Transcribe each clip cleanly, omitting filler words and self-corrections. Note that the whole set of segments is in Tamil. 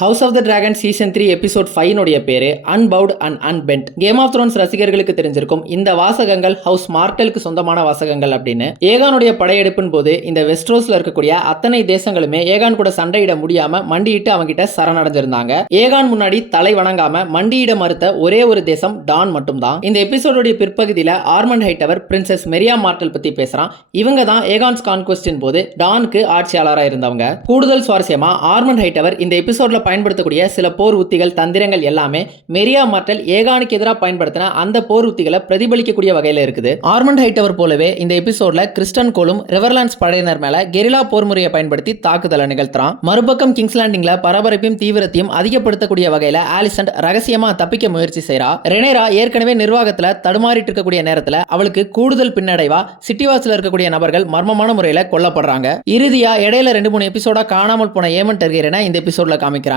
House of the dragon season 3 episode 5 பேரு unbowed and unbent. Game of thrones ரசிகர்களுக்கு தெரிஞ்சிருக்கும் இந்த வாசகங்கள் ஹவுஸ் மார்டலுக்கு சொந்தமான வாசகங்கள் அப்படின்னு. ஏகானுடைய படையெடுப்பின் போது இந்த வெஸ்ட்ரோஸ்ல இருக்கக்கூடிய அத்தனை தேசங்களுமே ஏகான் கூட சண்டையிட முடியாம மண்டியிட்டு அவங்கிட்ட சரணடைஞ்சிருந்தாங்க. ஏகான் முன்னாடி தலை வணங்காம மண்டியிட மறுத்த ஒரே ஒரு தேசம் டான் மட்டும்தான். இந்த எபிசோடைய பிற்பகுதியில Ormund Hightower princess Meria Martell பத்தி பேசுறான். இவங்க தான் ஏகான்ஸ் கான்குவெஸ்டின் போது டானுக்கு ஆட்சியாளராக இருந்தவங்க. கூடுதல் சுவாரஸ்யமா ஆர்மண்ட் ஹைட்டவர் இந்த எபிசோட்ல பயன்படுத்தக்கூடிய சில போர் உத்திகள் தந்திரங்கள் எல்லாமே மெரியா மார்டல் ஏகானுக்கு எதிராக பயன்படுத்தின அந்த போர் உத்திகளை பிரதிபலிக்கக்கூடிய வகையில இருக்குது. ஆர்மண்ட் ஹைட்டவர் போலவே இந்த எபிசோட்ல கிறிஸ்டன் கோலும் ரிவர்லாண்ட்ஸ் படையினர் மேல கெரிலா போர் முறையை பயன்படுத்தி தாக்குதலை நிகழ்த்துறான். மறுபக்கம் கிங்ஸ் லேண்டிங்ல பரபரப்பையும் தீவிரத்தையும் அதிகப்படுத்தக்கூடிய வகையில ஆலிசண்ட் ரகசியமா தப்பிக்க முயற்சி செய்றா. ரெனேரா ஏற்கனவே நிர்வாகத்துல தடுமாறிட்டு இருக்கக்கூடிய நேரத்துல அவளுக்கு கூடுதல் பின்னடைவா சிட்டிவாஸ்ல இருக்கக்கூடிய நபர்கள் மர்மமான முறையில கொல்லப்படுறாங்க. இறுதியா இடையில 2-3 எபிசோடா காணாமல் போன ஏமன் டர்கேரியனை இந்த எபிசோட்ல காமிக்கிறாங்க.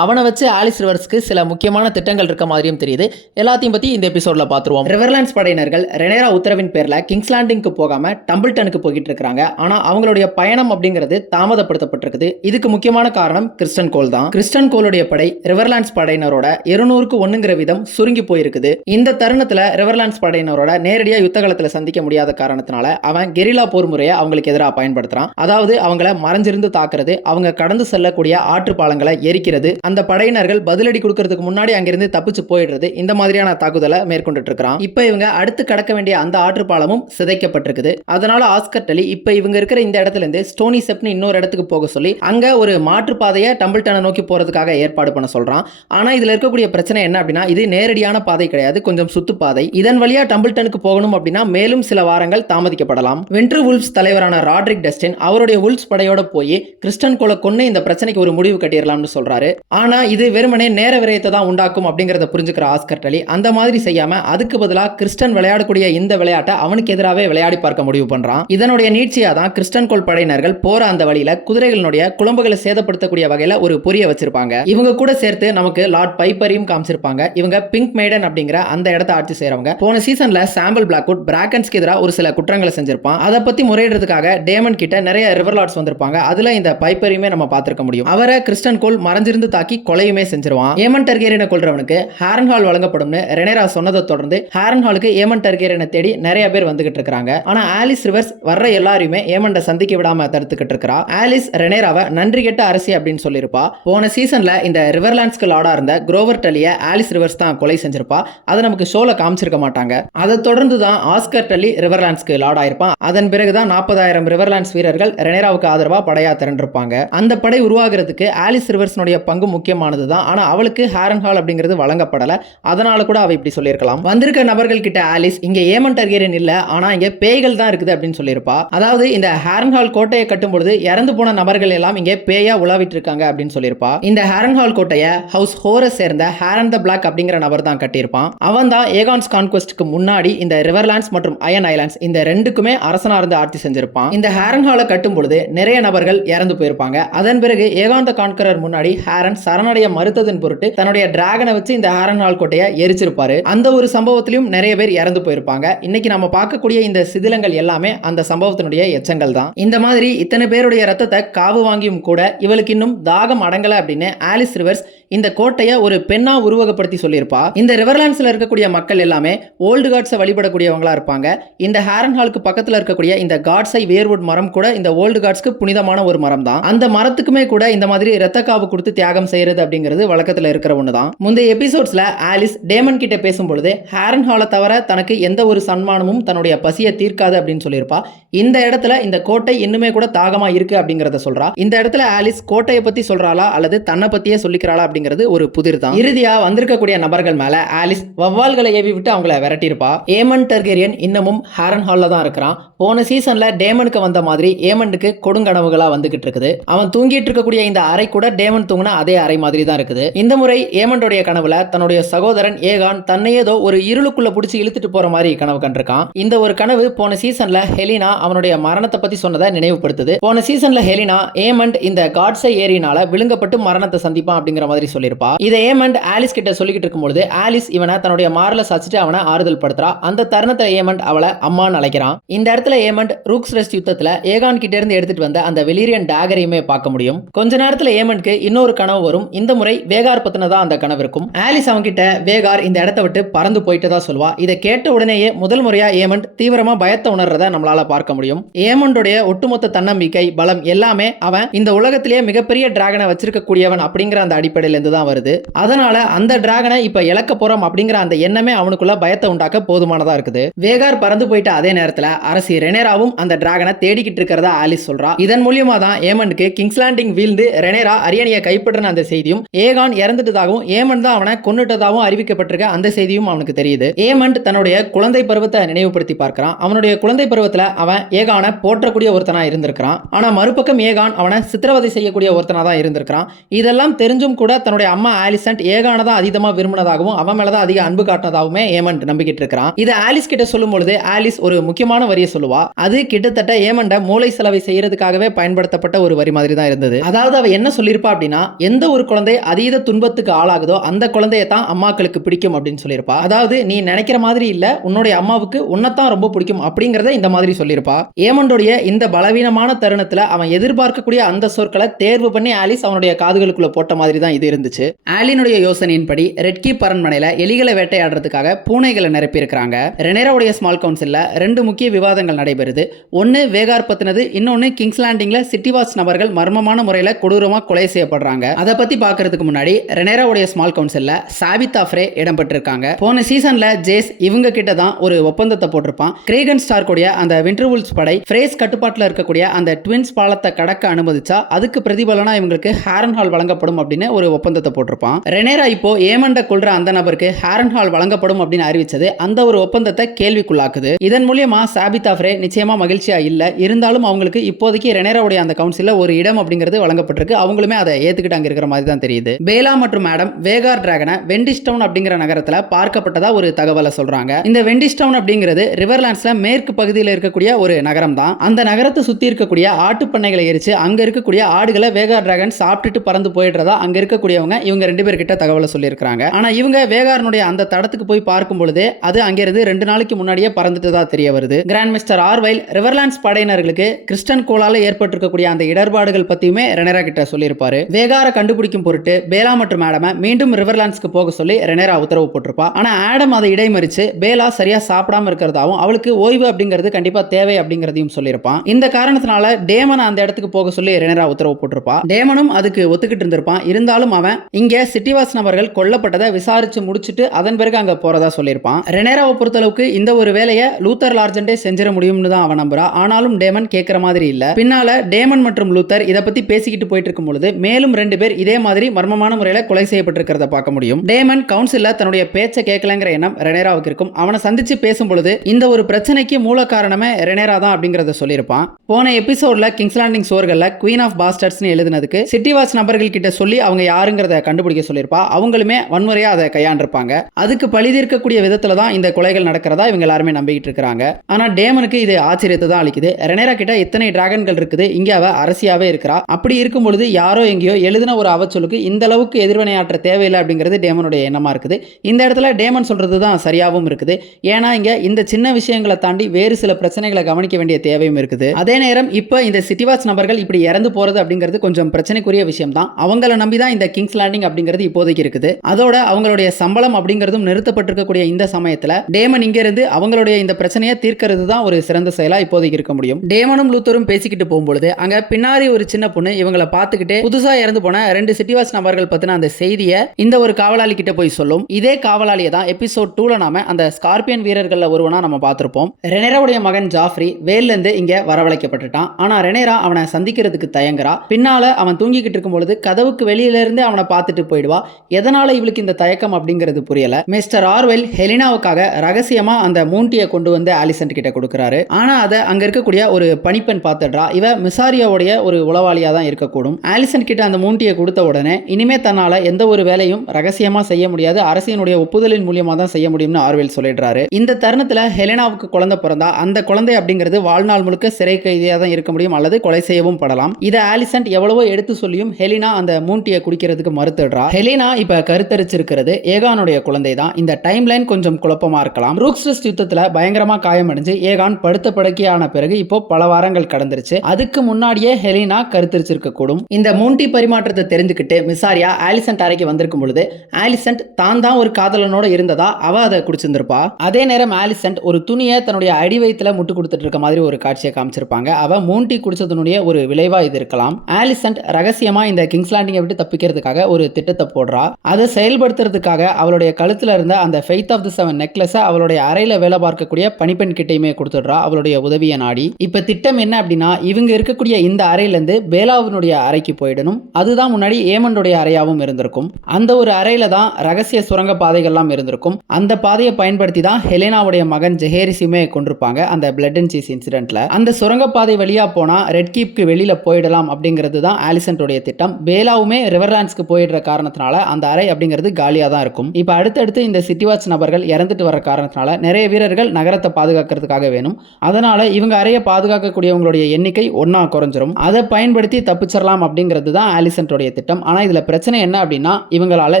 அவனை வச்சு ஆலிஸ் ரிவர்ஸ்க்கு சில முக்கியமான திட்டங்கள் இருக்க மாதிரியும் தெரியுது. எல்லாத்தையும் பத்தி இந்த எபிசோட்ல பாத்துருவோம். ரிவர்லாண்ட்ஸ் படையினர்கள் ரெனேரா உத்தரவின் பேர்ல கிங்ஸ் லேண்டிங்க்கு போகாம டம்பிள்டனுக்கு போயிட்டு இருக்காங்க. ஆனா அவங்களுடைய பயணம் அப்படிங்கிறது தாமதப்படுத்தப்பட்டிருக்குது. இதுக்கு முக்கியமான காரணம் கிறிஸ்டன் கோல் தான். கிறிஸ்டன் கோலுடைய படை ரிவர்லாண்ட்ஸ் படையினரோட 200க்கு 1ங்கிற விதம் சுருங்கி போயிருக்குது. இந்த தருணத்துல ரிவர்லாண்ட்ஸ் படையினரோட நேரடியா யுத்தகலத்துல சந்திக்க முடியாத காரணத்தினால அவன் கெரிலா போர் முறையை அவங்களுக்கு எதிராக பயன்படுத்துறான். அதாவது அவங்கள மறைஞ்சிருந்து தாக்குறது, அவங்க கடந்து செல்லக்கூடிய ஆற்று பாலங்களை எரிக்கிறது, அந்த படையினர்கள் பதிலடி கொடுக்கறதுக்கு முன்னாடி அங்கிருந்து தப்பிச்சு போயிடுறது, இந்த மாதிரியான தாக்குதலை மேற்கொண்டுட்டு இருக்கிறான். இப்ப இவங்க அடுத்து கடக்க வேண்டிய அந்த ஆற்று பாலமும் சிதைக்கப்பட்டிருக்குது. அதனால ஆஸ்கர் டலி இப்ப இவங்க இருக்கிற இந்த இடத்துல இருந்து ஸ்டோனி செப்னு இன்னொரு இடத்துக்கு போக சொல்லி அங்க ஒரு மாற்று பாதையை டம்பிள்டனை நோக்கி போறதுக்காக ஏற்பாடு பண்ண சொல்றான். ஆனா இதுல இருக்கக்கூடிய பிரச்சனை என்ன அப்படின்னா, இது நேரடியான பாதை கிடையாது, கொஞ்சம் சுத்து பாதை. இதன் வழியா டம்பிள்டனுக்கு போகணும் அப்படின்னா மேலும் சில வாரங்கள் தாமதிக்கப்படலாம். வென்ட்ரு வுல்ஃப்ஸ் தலைவரான ராட்ரிக் டஸ்டின் அவருடைய வுல்ஃப்ஸ் படையோட போய் கிறிஸ்டன் கோலை கொண்டு இந்த பிரச்சனைக்கு ஒரு முடிவு கட்டிடலாம்னு சொல்றாரு. ஆனா இது வெறுமனே நேர விரயத்தை தான் உண்டாக்கும் அப்படிங்கறத புரிஞ்சுக்கிற ஆஸ்கர் டலி அந்த மாதிரி செய்யாம அதுக்கு பதிலா கிறிஸ்டன் விளையாடக்கூடிய இந்த விளையாட்டை அவனுக்கு எதிராகவே விளையாடி பார்க்க முடிவு பண்றான். இதனுடைய நீட்சியா தான் கிறிஸ்டன் கோல் படையினர்கள் போற அந்த வழியில குதிரைகளுடைய குழம்புகளை சேதப்படுத்தக்கூடிய வகையில ஒரு பொரிய வச்சிருப்பாங்க. இவங்க கூட சேர்த்து நமக்கு லார்ட் பைப்பரையும் காமிச்சிருப்பாங்க. இவங்க பிங்க் மேடன் அப்படிங்கிற அந்த இடத்தை ஆட்சி செய்றவங்க. போன சீசன்ல சாம்பிள் பிளாக்வுட் பிராக்கன்ஸ்க்கு எதிராக ஒரு சில குற்றங்களை செஞ்சிருப்பான். அதை பத்தி முறையிடுறதுக்காக டேமன் கிட்ட நிறைய ரிவர் லார்ட்ஸ் வந்திருப்பாங்க. அதுல இந்த பைப்பரையுமே நம்ம பார்த்திருக்க முடியும். அவரை கிறிஸ்டன் கோல் மறைஞ்சிருந்து தாக்கி கொலையுமே செஞ்சிருவான். ஏமன் டர்கேரியனை கொல்றவனுக்கு ஹாரன்ஹால் வழங்கப்படும்னு ரெனேரா சொன்னதை தொடர்ந்து ஹாரன்ஹாலுக்கு ஏமன் டர்கேரியனை தேடி நிறைய பேர் வந்துகிட்டு இருக்காங்க. ஆனா ஆலிஸ் ரிவர்ஸ் வர்ற எல்லாரையுமே ஏமன்ட சந்திக்க விடாம தடுத்துக்கிட்டு இருக்கா. ஆலிஸ் ரெனேராவை நன்றி கெட்ட அரசி அப்படின்னு சொல்லியிருப்பா. போன சீசன்ல இந்த ரிவர்லாண்ட்ஸ்க்கு லார்டா இருந்த குரோவர் டலிய ஆலிஸ் ரிவர்ஸ் தான் கொலை செஞ்சிருப்பா. அதை நமக்கு ஷோல காமிச்சிருக்க மாட்டாங்க. அதை தொடர்ந்து தான் ஆஸ்கர் டலி ரிவர்லாண்ட்ஸ்க்கு லார்டா இருப்பான். அதன் பிறகுதான் 40,000 ரிவர்லாண்ட்ஸ் வீரர்கள் ரெனேராவுக்கு ஆதரவா படையா திரண்டிருப்பாங்க. அந்த படை உருவாகிறதுக்கு ஆலிஸ் ரிவர்ஸ்னுடைய பங்கு முக்கியமானது தான். ஆனா அவளுக்கு ஹாரன்ஹால் அப்படிங்கிறது வழங்கப்படல. அதனால கூட அவ இப்படி சொல்லியிருக்கலாம். வந்திருக்க நபர்கள் கிட்ட ஆலிஸ் இங்க ஏமன் டர்கேரியன் இல்ல, ஆனா இங்க பேய்கள் தான் இருக்குது அப்படின்னு சொல்லியிருப்பா. அதாவது இந்த ஹாரன்ஹால் கோட்டையை கட்டும் பொழுது இறந்து போன நபர்கள் எல்லாம் இங்க பேயா உலாவிட்டு இருக்காங்க அப்படின்னு சொல்லியிருப்பா. இந்த ஹாரன்ஹால் கோட்டையை ஹவுஸ் ஹோரஸ் சேர்ந்த ஹாரன் த பிளாக் அப்படிங்கிற நபர் தான் கட்டியிருப்பான். அவன் தான் ஏகான்ஸ் கான்குவெஸ்ட்க்கு முன்னாடி இந்த ரிவர்லாண்ட்ஸ் மற்றும் அயன் ஐலாண்ட்ஸ் இந்த ரெண்டுக்குமே அரசனா இருந்து ஆட்சி செஞ்சிருப்பான். இந்த ஹாரன்ஹாலை கட்டும் பொழுது நிறைய நபர்கள் இறந்து போயிருப்பாங்க. அதன் பிறகு ஏகான் த கான்கரர் முன்னாடி ஹாரன் சரணடைய மறுத்ததன் பொருட்டு தன்னுடைய டிராகனை வச்சு இந்த ஹாரன்ஹால் கோட்டையை எரிச்சிருப்பாரு. அந்த ஒரு சம்பவத்திலும் நிறைய பேர் இறந்து போயிருப்பாங்க. இன்னைக்கு நம்ம பார்க்கக்கூடிய இந்த சிதிலங்கள் எல்லாமே அந்த சம்பவத்தினுடைய எச்சங்கள் தான். இந்த மாதிரி இத்தனை பேருடைய ரத்தத்தை காவு வாங்கியும் கூட இவளுக்கு இன்னும் தாகம் அடங்கல அப்படின்னு ஆலிஸ் ரிவர்ஸ் இந்த கோட்டையை ஒரு பெண்ணா உருவகப்படுத்தி சொல்லியிருப்பா. இந்த ரிவர்லாண்ட்ஸ்ல இருக்கக்கூடிய மக்கள் எல்லாமே ஓல்டு காட்ஸை வழிபடக்கூடியவங்களா இருப்பாங்க. இந்த ஹாரன்ஹாலுக்கு பக்கத்துல இருக்கக்கூடிய இந்த காட்ஸை வேர்வுட் மரம் கூட இந்த ஓல்டு காட்ஸ்க்கு புனிதமான ஒரு மரம் தான். அந்த மரத்துக்குமே கூட இந்த மாதிரி ரத்த காவு கொடுத்து தியாகம் செய்யறது அப்படிங்கிறது வழக்கத்துல இருக்கிற ஒண்ணுதான். முந்தைய எபிசோட்ஸ்ல ஆலிஸ் டேமன் கிட்ட பேசும்பொழுது ஹாரன்ஹாலை தவிர தனக்கு எந்த ஒரு சன்மானமும் தன்னுடைய பசியை தீர்க்காது அப்படின்னு சொல்லியிருப்பா. இந்த இடத்துல இந்த கோட்டை இன்னுமே கூட தாகமா இருக்கு அப்படிங்கறத சொல்றா. இந்த இடத்துல ஆலிஸ் கோட்டையை பத்தி சொல்றாளா அல்லது தன்னை பத்தியே சொல்லிக்கிறாளா அப்படிங்கிறது ஒரு புதிர் தான். இறுதியா வந்திருக்கக்கூடிய நபர்கள் மேல ஆலிஸ் வவ்வால்களை ஏவி விட்டு அவங்கள விரட்டியிருப்பா. ஏமன் டர்கேரியன் இன்னமும் ஹாரன்ஹால்ல தான் இருக்கிறான். போன சீசன்ல டேமனுக்கு வந்த மாதிரி ஏமனுக்கு கொடுங்கனவுகளா வந்துகிட்டு இருக்குது. அவன் தூங்கிட்டு இருக்கக்கூடிய இந்த அறை கூட டேமன் தூங்கின அதே அறை மாதிரி தான் இருக்குது. இந்த முறை ஏமனுடைய கனவுல தன்னுடைய சகோதரன் ஏகான் தன்னை ஏதோ ஒரு இருளுக்குள்ள பிடிச்சி இழுத்துட்டு போற மாதிரி கனவு கண்டிருக்கான். இந்த ஒரு கனவு போன சீசன்ல ஹெலினா அவனுடைய மரணத்தை பத்தி சொன்னதை நினைவுபடுத்துது. போன சீசன்ல ஹெலினா ஏமண்ட் இந்த காட்ஸை ஏரினால விழுங்கப்பட்டு மரணத்தை சந்திப்பான் அப்படிங்கிற மாதிரி சொல்லியிருப்பா. இதை ஏமண்ட் ஆலிஸ் கிட்ட சொல்லிக்கிட்டு இருக்கும்போது ஆலிஸ் இவனை தன்னுடைய மார்ல சச்சிட்டு அவனை ஆறுதல் படுத்துறா. அந்த தருணத்தை ஏமண்ட் அவளை அம்மான்னு அழைக்கிறான். இந்த இடத்துல ஏமண்ட் ரூக்ஸ் ரெஸ்ட் யுத்தத்துல ஏகான் கிட்ட இருந்து எடுத்துட்டு வந்த அந்த வெலீரியன் டேகரையுமே பார்க்க முடியும். கொஞ்ச நேரத்துல ஏமண்ட்க்கு இன்னொரு கனவு வரும். இந்த முறை வேகார் பத்தினதா அந்த கனவு இருக்கும். ஆலிஸ் அவன்கிட்ட வேகார் இந்த இடத்தை விட்டு பறந்து போயிட்டதா சொல்வா. இதை கேட்ட உடனேயே முதல் முறையா ஏமண்ட் தீவிரமா பயத்தை உணர்றத நம்மளால பார்க்க முடியும். ஏமண்டோடைய ஒட்டுமொத்த தன்னம்பிக்கை பலம் எல்லாமே அவன் இந்த உலகத்திலேயே மிகப்பெரிய டிராகனை வச்சிருக்க கூடியவன் அப்படிங்கிற அந்த அடிப்படையில இருந்து தான் வருது. அதனால அந்த டிராகனை இப்ப இழக்க போறோம் அப்படிங்கிற அந்த எண்ணமே அவனுக்குள்ள பயத்தை உண்டாக்க போதுமானதா இருக்குது. வேகார் பறந்து போயிட்ட அதே நேரத்துல அரசி ரெனேராவும் அந்த டிராகனை தேடிக்கிட்டு இருக்கிறதா ஆலிஸ் சொல்றா. இதன் மூலியமா தான் ஏமண்டுக்கு கிங்ஸ் லேண்டிங் வீழ்ந்து ரெனேரா அரியணையை கைப்பற்றின அந்த செய்தியும் ஏகான் இறந்துட்டதாகவும் ஏமண்ட் தான் அவனை கொன்னுட்டதாகவும் அறிவிக்கப்பட்டிருக்க அந்த செய்தியும் அவனுக்கு தெரியுது. ஏமண்ட் தன்னுடைய குழந்தை பருவத்தை நினைவுபடுத்தி பார்க்கிறான். அவனுடைய குழந்தை பருவத்துல அவன் ஏகானை போற்றக்கூடிய ஒருத்தனா இருந்திருக்கிறான். ஆனா மறுபக்கம் ஏகான் அவனை சித்திரவதை செய்யக்கூடிய ஒருத்தனா தான் இருந்திருக்கிறான். இதெல்லாம் தெரிஞ்சும் கூட தன்னுடைய அம்மா ஆலிசன்ட் ஏகானை தான் அதிகமா விரும்பினதாகவும் அவன் மேலதான் அதிக அன்பு காட்டினதாகவுமே ஏமண்ட் நம்பிக்கிட்டு இருக்கிறான். இதை ஆலிஸ் கிட்ட சொல்லும் பொழுது ஆலிஸ் ஒரு முக்கியமான வரியை சொல்லுவா. அது கிட்டத்தட்ட ஏமண்ட மூளை செலவை செய்யறதுக்காகவே பயன்படுத்தப்பட்ட ஒரு வரி மாதிரி தான் இருந்தது. அதாவது அவ என்ன சொல்லியிருப்பா அப்படின்னா, எந்த ஒரு குழந்தை அதீத துன்பத்துக்கு ஆளாகுதோ அந்த குழந்தையை தான் அம்மாக்களுக்கு பிடிக்கும் அப்படின்னு சொல்லியிருப்பா. அதாவது நீ நினைக்கிற மாதிரி இல்ல, உன்னுடைய அம்மாவுக்கு உன்னைத்தான் ரொம்ப பிடிக்கும் அப்படிங்கறத இந்த மாதிரி சொல்லியிருப்பா. ஏமண்டோடைய இந்த பலவீனமான தருணத்துல அவன் எதிர்பார்க்கக்கூடிய அந்த சொற்களை தேர்வு பண்ணி ஆலிஸ் அவனுடைய காதுகளுக்குள்ள போட்ட மாதிரி தான் இது இருந்துச்சு. ஆலினுடைய யோசனையின்படி ரெட்கி அரண்மனையில எலிகளை வேட்டையாடுறதுக்காக பூனைகளை நிரப்பி இருக்கிறாங்க. ரெனேராவுடைய ஸ்மால் கவுன்சில்ல 2 முக்கிய விவாதங்கள் நடைபெறுது. ஒன்னு வேகார் பத்தினது, இன்னொன்னு கிங்ஸ் லேண்டிங்ல சிட்டிவாஸ் நபர்கள் மர்மமான முறையில கொடூரமா கொலை செய்யப்படுறாங்க. அதை பத்தி பாக்குறதுக்கு முன்னாடி ரெனேராவுடைய ஸ்மால் கவுன்சில்ல சாபிதா ஃப்ரே இடம்பெற்றிருக்காங்க. போன சீசன்ல ஜேஸ் இவங்க கிட்ட தான் ஒரு ஒப்பந்தத்தை போட்டிருப்பான். கிரேகன் ஸ்டார்க்குடைய அந்த விண்டர்வூல்ஸ் படை ஃப்ரேஸ் கட்டுப்பாட்டில் இருக்கக்கூடிய அந்த ட்வின்ஸ் பாலத்தை கடக்க அனுமதிச்சா அதுக்கு பிரதிபலனா இவங்களுக்கு ஹாரன் ஹால் வழங்கப்படும் அப்படின்னு ஒரு ஒப்பந்தத்தை போட்டிருப்பான். ரெனேரா இப்போ ஏமண்ட கொல்ற அந்த நபருக்கு ஹாரன் ஹால் வழங்கப்படும் அப்படின்னு அறிவிச்சது அந்த ஒரு ஒப்பந்தத்தை கேள்விக்குள்ளாக்குது. இதன் மூலியமா சாபிதா ஃப்ரே நிச்சயமா மகிழ்ச்சியா இல்ல. இருந்தாலும் அவங்களுக்கு இப்போதைக்கு ரெனேராவுடைய அந்த கவுன்சில்ல ஒரு இடம் அப்படிங்கிறது வழங்கப்பட்டிருக்கு. அவங்களுமே அதை ஏத்துக்கிட்டு அங்க இருக்கிற மாதிரி தான் தெரியுது. பேலா மற்றும் ஆடம் வேகார் டிராகனை வெண்டிஸ்டவுன் அப்படிங்கிற நகரத்துல பார்க்கப்பட்டதா ஒரு தகவலை சொல்றாங்க. இந்த வெண்டிஸ்டவுன் அப்படிங்கிறது ரிவர்லாண்ட்ஸ்ல மேற்கு பகுதியில் இருக்கக்கூடிய ஒரு நகரம் தான். அந்த நகரத்தை சுத்தி இருக்கக்கூடிய ஆட்டு பண்ணைகளை எரிச்சு அங்க இருக்கக்கூடிய ஆடுகளை வேகார் டிராகன் சாப்பிட்டுட்டு பறந்து போயிடுறதா அங்க இருக்கக்கூடியவங்க இவங்க 2 பேர்கிட்ட தகவலை சொல்லியிருக்காங்க. ஆனா இவங்க வேகாரனுடைய அந்த தடத்துக்கு போய் பார்க்கும் பொழுது அது அங்கிருந்து 2 நாளைக்கு முன்னாடியே பறந்துட்டதா தெரிய வருது. கிராண்ட் மிஸ்டர் ஆர்வைல் ரிவர்லாண்ட்ஸ் படையினர்களுக்கு கிறிஸ்டன் கோலால ஏற்பட்டிருக்கக்கூடிய அந்த இடர்பாடுகள் பத்தியுமே ரெனேரா கிட்ட சொல்லியிருப்பாரு. வேகார கண்டுபிடிக்கும் பொருட்டு பேலா மற்றும் ஆடம மீண்டும் ரிவர்லாண்ட்ஸ்க்கு போக சொல்லி ரெனேரா உத்தரவு போட்டிருப்பா. ஆனா ஆடம் அதை இடைமறிச்சு பேலா சரியா சாப்பிடாம இருக்கிறதாவும் அவளுக்கு ஓய்வு அப்படிங்கிறது கண்டிப்பா தேவை அப்படிங்கிறதையும் சொல்லியிருப்பான். இந்த காரணத்தினால டேமன் அந்த இடத்துக்கு போக சொல்லி ரெனேரா உத்தரவு போட்டிருப்பா. டேமனும் அதுக்கு ஒத்துக்கிட்டு இருந்திருப்பான். இருந்தாலும் அவன் இங்க சிட்டிவாஸ் நபர்கள் கொல்லப்பட்டதை விசாரிச்சு முடிச்சுட்டு அதன் பிறகு அங்க போறதா சொல்லியிருப்பான். ரெனேராவை பொறுத்தளவுக்கு இந்த ஒரு வேலையை லூத்தர் லார்ஜென்டே செஞ்சிட முடியும்னு தான் அவன் நம்புறா. ஆனாலும் டேமன் கேட்கிற மாதிரி இல்ல. பின்னால டேமன் மற்றும் லூத்தர் இதை பத்தி பேசிக்கிட்டு போயிட்டு இருக்கும் பொழுது மேலும் 2 பேர் இதே மாதிரி மர்மமான முறையில கொலை செய்யப்பட்டிருக்கிறத பார்க்க முடியும். டேமன் கவுன்சில்ல தன்னுடைய பேச்சை கேட்கலங்கிற எண்ணம் ரெனேராவுக்கு இருக்கும். அவனை சந்திச்சு பேசும் பொழுது இந்த ஒரு பிரச்சனைக்கு மூல காரணமே ரெனேரா தான் அப்படிங்கறத சொல்லியிருப்பான். போன எபிசோட்ல கிங்ஸ் லேண்டிங் சோர்கள்ல குவீன் ஆஃப் பாஸ்டர்ட்ஸ்னு எழுதினதுக்கு சிட்டிவாஸ் நபர்கள் கிட்ட சொல்லி அவங்க யாருங்கிறத கண்டுபிடிக்க சொல்லியிருப்பா. அவங்களுமே வன்முறையா அதை கையாண்டிருப்பாங்க. அதுக்கு பழிதீர்க்கக்கூடிய விதத்துல தான் இந்த கொலைகள் நடக்கிறதா இவங்க எல்லாருமே நம்பிக்கிட்டு இருக்காங்க. ஆனா டேமனுக்கு இது ஆச்சரியத்தை தான் அளிக்குது. ரெனேரா கிட்ட இத்தனை டிராகன்கள் இருக்குது, இங்க அவ அரசியாவே இருக்கிறா. அப்படி இருக்கும் பொழுது யாரோ எங்கேயோ எழுதின ஒரு அவச்சொலுக்கு இந்த அளவுக்கு எதிர்வினையாற்ற தேவையில்லை அப்படிங்கிறது டேமனுடைய எண்ணமா இருக்குது. இந்த இடத்துல டேமன் சொல்றது தான் சரியாகவும் இருக்குது. ஏன்னா இங்க இந்த சின்ன விஷயங்களை தாண்டி வேறு சில பிரச்சனைகளை கவனிக்க வேண்டிய தேவையும் இருக்குது. அதே நேரம் இப்ப இந்த சிட்டிவாஸ் நபர்கள் இப்படி இறந்து போறது அப்படிங்கிறது கொஞ்சம் பிரச்சனைக்குரிய விஷயம் தான். அவங்கள நம்பி தான் இந்த கிங்ஸ் லேண்டிங் அப்படிங்கிறது இப்போதைக்கு இருக்குது. அதோட அவங்களுடைய சம்பளம் அப்படிங்கிறதும் நிறுத்தப்பட்டிருக்கக்கூடிய இந்த சமயத்துல டேமன் இங்க இருந்து அவங்களுடைய இந்த பிரச்சனையை தீர்க்கிறது தான் ஒரு சிறந்த செயலா இப்போதைக்கு இருக்க முடியும். டேமனும் லூத்தரும் பேசிக்கிட்டு போகும்பொழுது அங்க பின்னாடி ஒரு சின்ன பொண்ணு இவங்களை பார்த்துக்கிட்டே புதுசா இறந்து போன 2 சிட்டிவாஸ் நபர்கள் பத்தின அந்த செய்தியை இந்த ஒரு காவலாளி கிட்ட போய் சொல்லும். இதே காவலாளியை தான் எபிசோட் 2ல நாம அந்த ஸ்கார்பியன் வீரர்கள்ல ஒருவனா நம்ம பார்த்திருப்போம். ரெனேராவுடைய மகன் ஜாஃப்ரி வேல்ல இருந்து இங்க வரவழைக்கப்பட்டுட்டான். ஆனா ரெனேரா அவனை சந்திக்கிறதுக்கு தயங்குறா. பின்னால அவன் தூங்கிக்கிட்டு இருக்கும் பொழுது கதவுக்கு வெளியில இருந்து அவனை பார்த்துட்டு போயிடுவா. எதனால இவளுக்கு இந்த தயக்கம் அப்படிங்கிறது புரியல. மிஸ்டர் ஆர்வெல் ஹெலினாவுக்காக ரகசியமா அந்த மூண்டியை கொண்டு வந்து ஆலிசன்ட் கிட்ட கொடுக்கறாரு. ஆனா அதை அங்க இருக்கக்கூடிய ஒரு பணிப்பெண் பார்த்துடுறா. இவ மிசாரியாவுடைய ஒரு உளவாளியா தான் இருக்கக்கூடும். ஆலிசன்ட் கிட்ட அந்த மூண்டியை கொடுத்த உடனே இனிமே தன்னால எந்த ஒரு வேலையும் ரகசியமா செய்ய முடியாது, அரசியனுடைய ஒப்புதலின் மூலியமா தான் செய்ய முடியும்னு ஆர்வெல் சொல்லிடுறாரு. இந்த தருணத்துல ஹெலினாவுக்கு குழந்தை பிறந்தா அந்த குழந்தை அப்படிங்கிறது வாழ்நாள் முழுக்க சிறை கைதியா தான் இருக்க முடியும் அல்லது கொலை செய்யவும் படலாம். இதை ஆலிசன்ட் எவ்வளவோ எடுத்து சொல்லியும் ஹெலினா அந்த மூண்டியை குடிக்கிறது கண்டுபிடிக்கிறதுக்கு மறுத்துடுறா. ஹெலினா இப்ப கருத்தரிச்சிருக்கிறது ஏகானுடைய குழந்தை தான். இந்த டைம் லைன் கொஞ்சம் குழப்பமா இருக்கலாம். ரூக்ஸ் ரெஸ்ட் யுத்தத்துல பயங்கரமா காயமடைஞ்சு ஏகான் படுத்த படுக்கையான பிறகு இப்போ பல வாரங்கள் கடந்துருச்சு. அதுக்கு முன்னாடியே ஹெலினா கருத்தரிச்சிருக்க கூடும். இந்த மூன்டி பரிமாற்றத்தை தெரிஞ்சுக்கிட்டு மிசாரியா ஆலிசன்ட் அறைக்கு வந்திருக்கும் பொழுது ஆலிசன்ட் தான் ஒரு காதலனோட இருந்ததா அவ அதை குடிச்சிருந்திருப்பா. அதே நேரம் ஆலிசன்ட் ஒரு துணியை தன்னுடைய அடி வயித்துல முட்டு கொடுத்துட்டு இருக்க மாதிரி ஒரு காட்சியை காமிச்சிருப்பாங்க. அவ மூன்டி குடிச்சதனுடைய ஒரு விளைவா இது இருக்கலாம். ஆலிசன்ட் ரகசியமா இந்த கிங்ஸ் லேண்டிங்கை விட்டு தப்பிக்கிறதுக்காக ஒரு திட்டத்தை போடுறா. அதை செயல்படுத்துறதுக்காக அவளுடைய கழுத்துல இருந்த அந்த ஃபெய்த் ஆஃப் தி செவன் நெக்லஸை அவளுடைய அறையில வேலை பார்க்கக்கூடிய பணிப்பெண் கிட்டையுமே கொடுத்துடுறா அவளுடைய உதவியை நாடி. இப்ப திட்டம் என்ன அப்படின்னா, இவங்க இருக்கக்கூடிய இந்த அறையில இருந்து பேலாவினுடைய அறைக்கு போயிடணும். அதுதான் முன்னாடி ஏமண்டோடைய அறையாவும் இருந்திருக்கும். அந்த ஒரு அறையில தான் ரகசிய சுரங்க பாதைகள்லாம் இருந்திருக்கும். அந்த பாதையை பயன்படுத்தி தான் ஹெலேனாவுடைய மகன் ஜெஹேரிஸுமே கொண்டிருப்பாங்க அந்த பிளட் அண்ட் சீஸ் இன்சிடென்ட்ல. அந்த சுரங்கப்பாதை வழியா போனா ரெட் கீப்க்கு வெளியில போயிடலாம் அப்படிங்கிறது தான் ஆலிசன்டோடைய திட்டம். பேலாவுமே ரிவர்லாண்ட்ஸ்க்கு போயிடுற காரணத்தினால அந்த அறை அப்படிங்கிறது காலியா தான் இருக்கும். இப்ப அடுத்தடுத்து இந்த சிட்டி வாட்ச் நபர்கள் இறந்துட்டு வர காரணத்தினால நிறைய வீரர்கள் நகரத்தை பாதுகாக்கிறதுக்காக வேணும். அதனால இவங்க அறையை பாதுகாக்கக்கூடியவங்களுடைய எண்ணிக்கை ஒன்னா குறைஞ்சிரும். அதை பயன்படுத்தி தப்பிச்சிடலாம் அப்படிங்கிறது தான் ஆலிசன்டோடைய திட்டம். ஆனா இதுல பிரச்சனை என்ன அப்படின்னா, இவங்களால